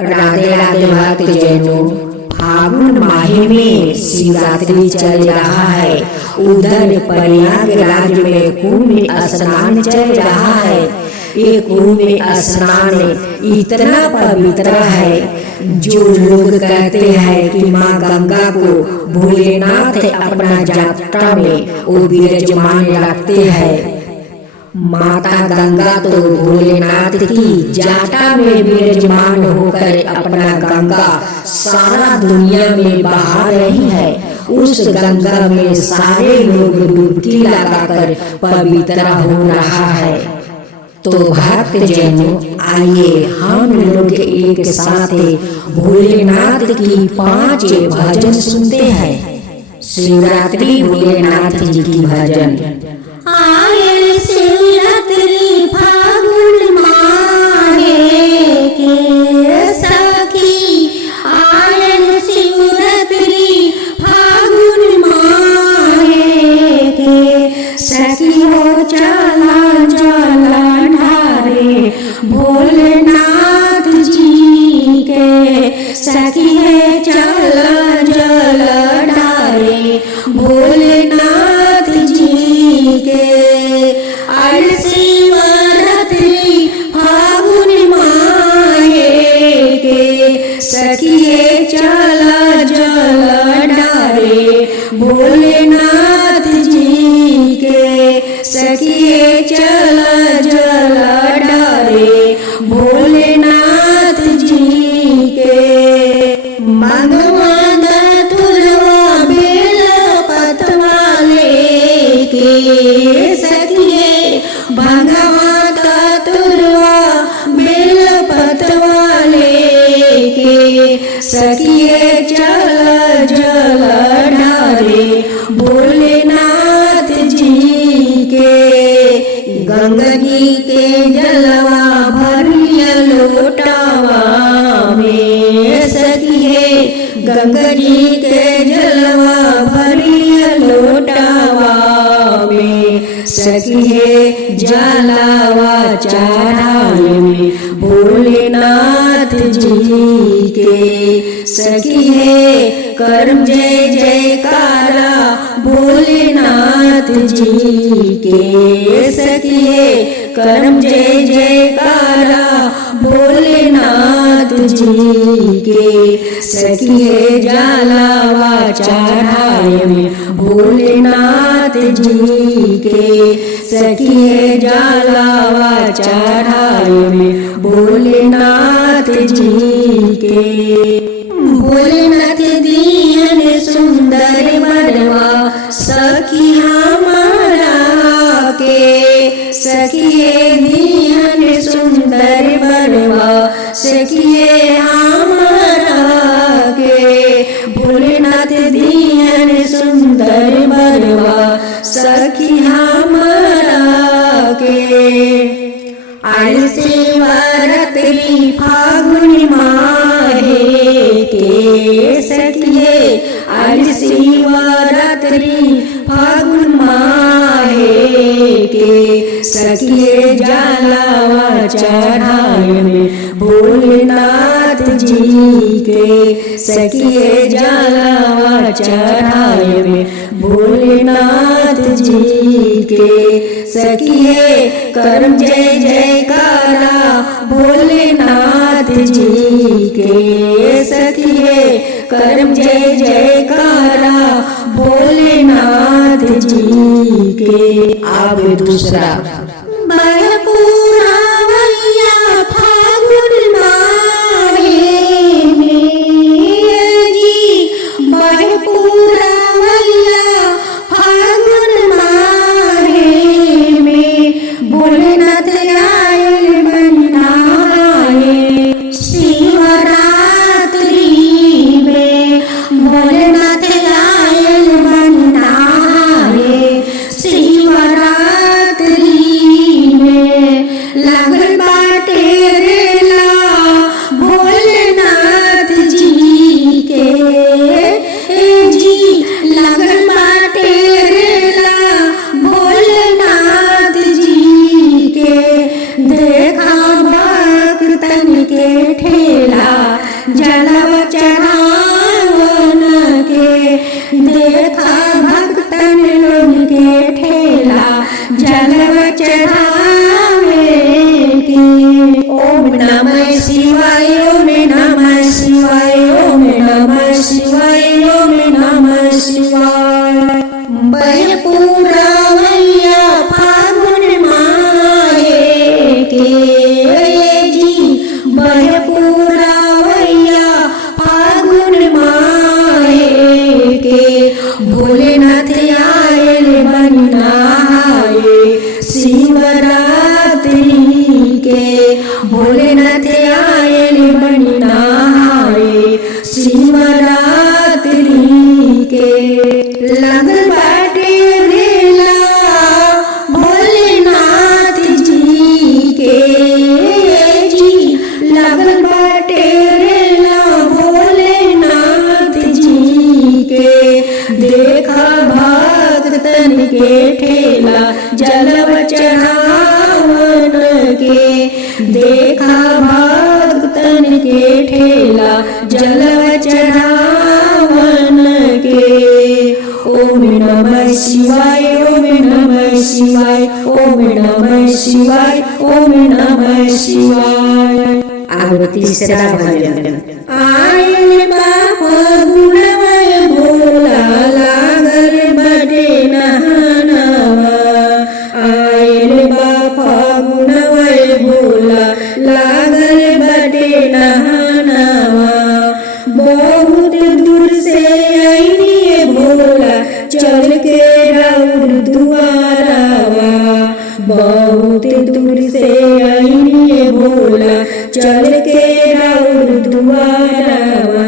राधे राधे भक्त जैनों, फागुन माह में शिवरात्रि चल रहा है। उधर प्रयागराज में कुंभ स्नान चल रहा है। ये कुंभ स्नान इतना पवित्र है, जो लोग कहते हैं कि माँ गंगा को भोलेनाथ अपना जात्रा में वो विराजमान रखते हैं। माता गंगा तो भोलेनाथ की जाटा में विराजमान होकर अपना गंगा सारा दुनिया में बहा रही है। उस गंगा में सारे लोग डुबकी लगाकर पवित्र हो रहा है। तो भक्त जैनों, आइए हम लोग एक साथ भोलेनाथ की 5 भजन सुनते हैं। शिवरात्रि भोलेनाथ जी की भजन। आयल शिवरात्रि फागुन माहे के सखी, आयल शिवरात्रि फागुन माहे के सखी हो चला चला ढारे भोलेनाथ जी के सखी है चला चला ढारे भोलेनाथ जी के। आयल शिवरात्रि फागुन माहे के सखिए चला चला ढारे भोलेनाथ जी के सखिए चला चला ढारे भोलेनाथ जी के। भगवान तुरवा बेल पतवा लेके सखिए, भगवान का तुरवा बेल पतवा लेके सखिए चला चला ढारे भोलेनाथ जी के। गंगा जी के जलवा भर लिया लोटावा में सखिए, गंगा जी के जलवा भर लिया लोटावा में सखिए, जलावा चढ़ावे में भोलेनाथ जी के सखिए। करम जय जयकारा भोलेनाथ जी के सखिए, करम जय जयकारा भोलेनाथ जी के सखिए। जलावा चढ़ाए में भोलेनाथ जी के सखिए, जलावा चढ़ाए में भोलेनाथ जी के। भोलेनाथ दियन सुंदर बरवा सखी हमारा के सखिए, दियन सुंदर बरवा सखिए हमारा के। भोलेनाथ दियन सुंदर बरवा सखी हमारा के। आयल शिवरात्रि फागुन माहे के सखिए, आयल शिवरात्रि फागुन माहे के सखिए। जलावा चढ़ाए में भोलेनाथ जी के सखिए, जलावा चढ़ाए में भोलेनाथ जी के सखिए। करम जय जयकारा भोलेनाथ जी के सखिए, करम जय जयकारा भोलेनाथ जी के। अब दूसरा। बरपूरा वैया फागुन माहे में जी, बरपूरा वैया फागुन माहे में भोलेनाथ आयल मनाए। शिवरात्रि में भोलेनाथ आयल मनाए। शिवरात्रि में चढ़ावे के। ओम नमः शिवाय ओम नमः शिवाय ओम नमः शिवाय ओम नमः शिवाय। बह पुरावैया फागुन माहे के जी, बह पुरावैया फागुन माहे के। भोलेनाथ आयल बनी नहाए शिवरात्रि के। भोलेनाथ आयल बनी नहाए शिवरात्रि के। लगल बाटे रेला भोलेनाथ जी के जी, लगल बाटे रेला भोलेनाथ जी के। देखा भक्तन के ठेला जलव चढ़ावन के। देखा भक्तन के ठेला जलव चढ़ावन के। ओम नमः शिवाय ओम नमः शिवाय ओम नमः शिवाय ओम नमः शिवाय। आगे तीसरा भजन। आयल फागुनवै भोला लागल बड़े नहानवा। आयल फागुनवै भोला लागल बड़े नहानवा। बहुत दूर से आईनी भोला चल के राउर दुआरवा। बहुत दूर से आईनी भोला चल के राउर दुआरवा।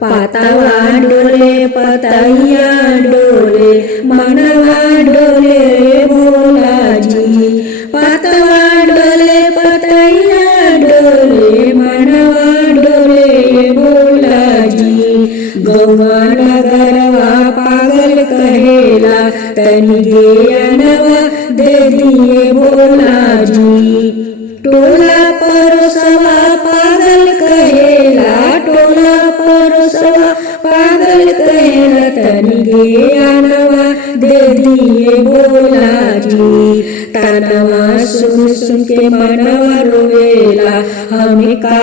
पातवा डोले पतैया डोले मनवा डोले भोला जी। पातवा डोले पतैया डोले मनवा डोले भोला जी। गौवा नगरवा पागल कहेला तनि ज्ञानवा दे दिए भोला जी। टोला परोसवा पागल कहेला टोला परोसवा पागल कहेला तनि ज्ञानवा दे दिए भोला जी। तनवा सुन सुन के मनवा रोवेला हमें का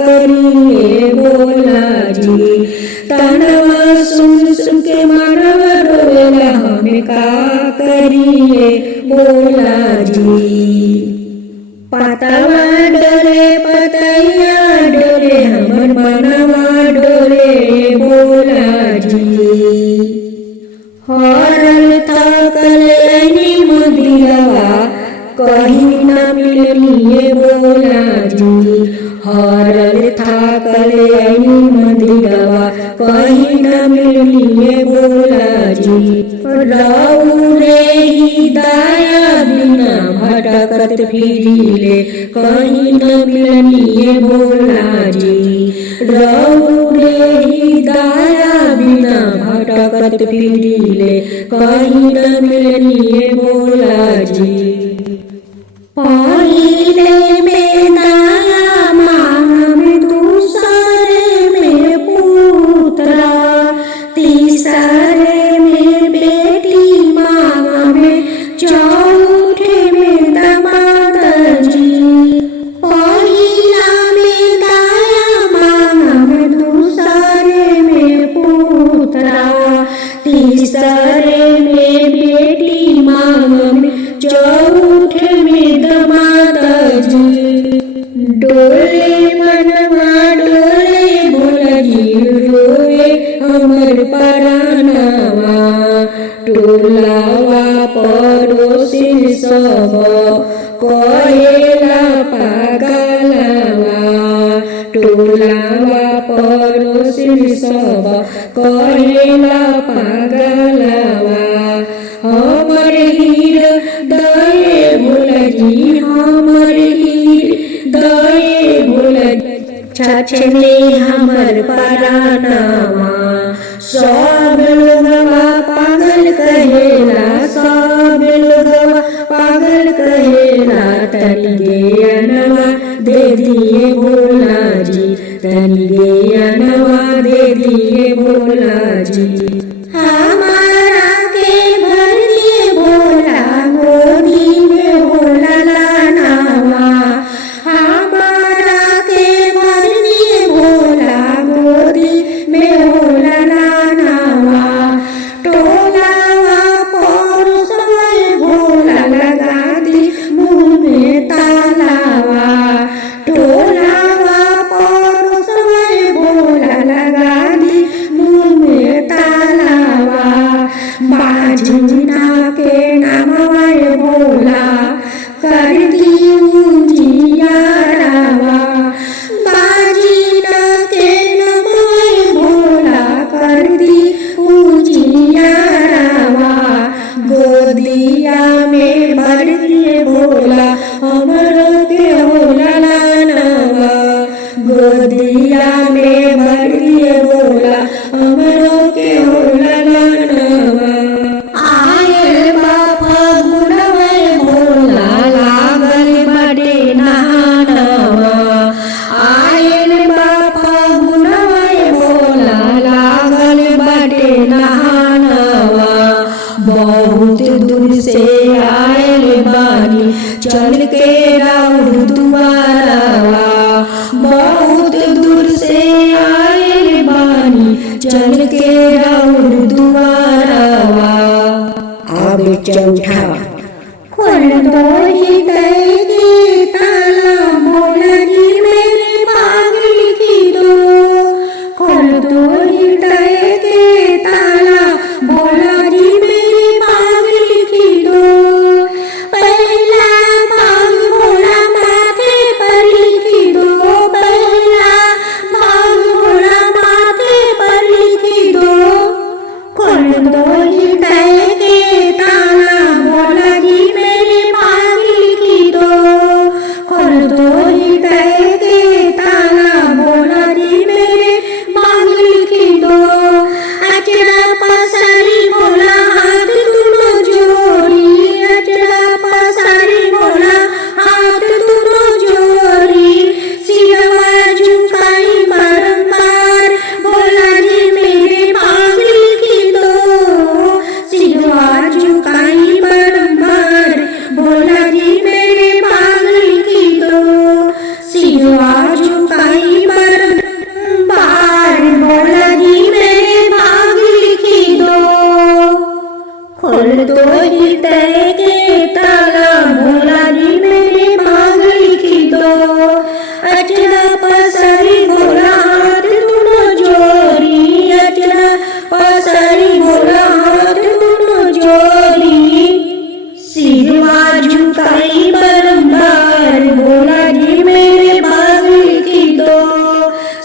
करिए भोला जी। तनवा सुन सुन के मनवा रोवेला हमें का करिए भोला जी। पातवा डोले पतैया डोले हमर मनवा डोले भोला जी। हरल थकल ऐनी मंदिरवा कहीं न मिलनिए भोला जी। हरल थकल ऐनी मंदिरवा कहीं न मिलनिए भोला जी। रौरे ही दया बिना भटकत फिरिले कहीं न मिलनिए भोला जी। रौरे ही दया बिना भटकत फिरिले कहीं न मिलनिए भोला जी। पहिले में दाया मांग में दूसरे में पुत्रा, तीसरे में बेटी मांग में चौथे में दामाद जी। पहिला में दाया मांग में दूसरे में पुत्रा, तीसरे में बेटी मांग में चौथे में दामाद जी। डोले मनवा डोले भोला जी रोए हमर परानवा। टोलावा पड़ोसिन सब कहेला पागलवा। टोलावा पड़ोसिन सब कहेला पागलवा। हमर हीर दये भोला जी हमर हीर दये भोला जी। छछने हमर परानवा। सब लोगवा पागल कहेला सब लोगवा पागल कहेला तनि ज्ञानवा दे दिए भोला जी। तनि ज्ञानवा दे दिए भोला जी। हमारा के भर दिए भोला गोदी में भोला हमरो के होला लानवा गोदिया में भर लिए भोला हमरो के होला लानवा आयल बा फगुन में भोला लागल बड़े नहानवा आयल बा फगुन में भोला लागल बड़े नहानवा बहुत दूर से आयल बानी चल के राउर दुआरवा बहुत दूर से आयल बानी चल के राउर दुआरवा आबे चौथा खोल दो ही तैगी ताला भोला जी मेरे भाग लिखी दो खोल दो ही तैगी ताला भोला जी मेरे भाग लिखी दो पहला भाग भोला माथे पर लिखी दो पहला भाग भोला माथे पर लिखी दो खोल दो ही तैगी ताला भोला जी मेरे भाग लिखी दो खोल दो ही तैगी ताला भोला जी मेरे भाग लिखी दो अचरा पसारी भोला हाथ दोनों जोड़ी अचरा पसारी भोला हाथ दोनों जोड़ी सिरवा झुकाई बारंबार भोला जी मेरे भाग लिखी दो सिरवा झुकाई बारंबार भोला जी मेरे भाग लिखी दो सिरवा झुकाई बारंबार भोला जी मेरे भाग लिखी दो खोल दो ही तैगे ताला भोला जी मेरे भाग लिखी दो अचरा पसारी भोला हाथ दोनों जोड़ी अचरा पसारी भोला हाथ दोनों जोड़ी सिरवा झुकाई बारंबार भोला जी मेरे भाग लिखी दो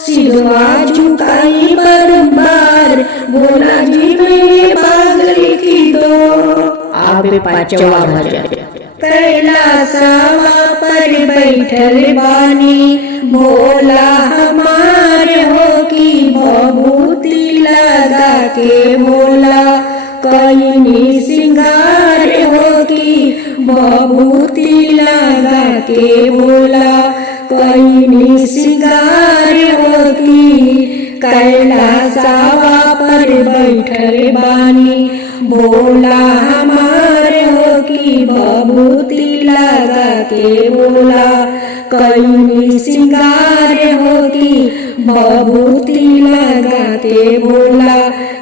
सिरवा झुकाई बारंबार भोला जी मेरे भाग लिखी दो आबे पांचवा भजन कैलासवा पर बैठल बानी भोला हमार हो की भभूति लगा के भोला कईनी सिंगार हो की भभूति लगा के भोला कईनी सिंगार हो की कैलासवा पर बैठल बानी भोला हमार हो की भभूति लगा के भोला कईनी सिंगार हो की भभूति लगा के भोला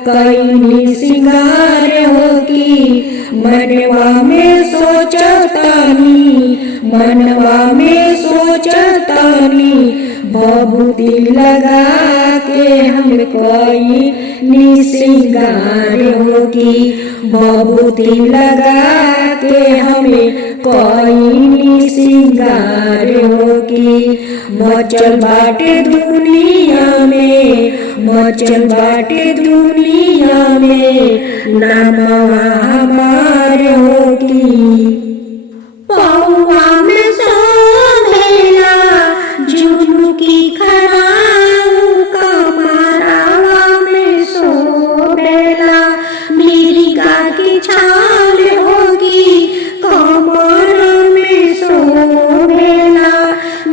कईनी सिंगार हो की मनवा में सोचतानी भभूति लगा के हम कोई निसिंगार होगी भभूति लगा के हमें कोई निसिंगार होगी मचल बाटे दुनिया में नामवा हमार होगी पौवा में सोभेला झुमकी खराऊ कमरावा में सोभेला मिर्गा की छाल होगी कमर में सोभेला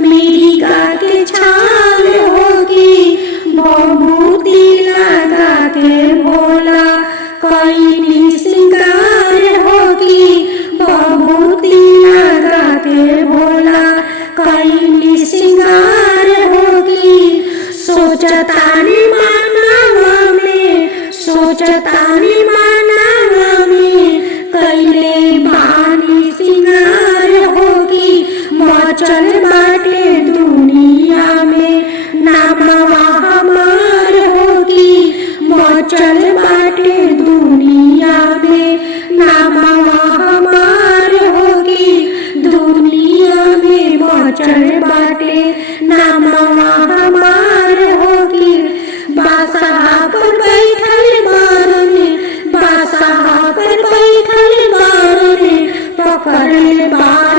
मिर्गा की छाल होगी भभूति लगा के भोला कईनी सिंगार होगी भभूति लगा के भोला कईनी सिंगार होगी सोचतानी मानवा में कैले बानी सिंगार होगी मचल बाटे दुनिया में नामवा हमार होगी मचल बाटे दुनिया में नामवा हमार होगी दुनिया में मचल बाटे नामवा हमार होगी बासहा पर बैठल बारने पकड़ ले बार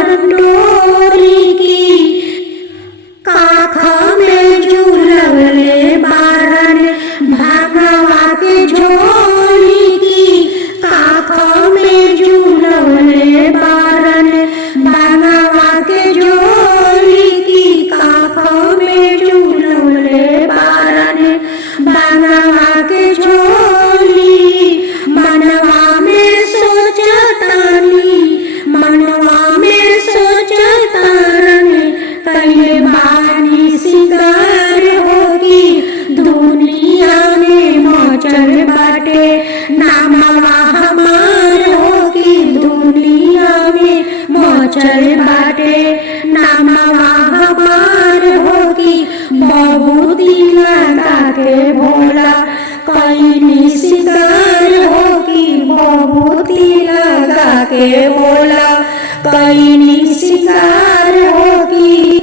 मचल बाटे नामवा हमार होगी बहुती लगा के भोला कैनी सिंगार होगी बहुती लगा के भोला कैनी सिंगार होगी।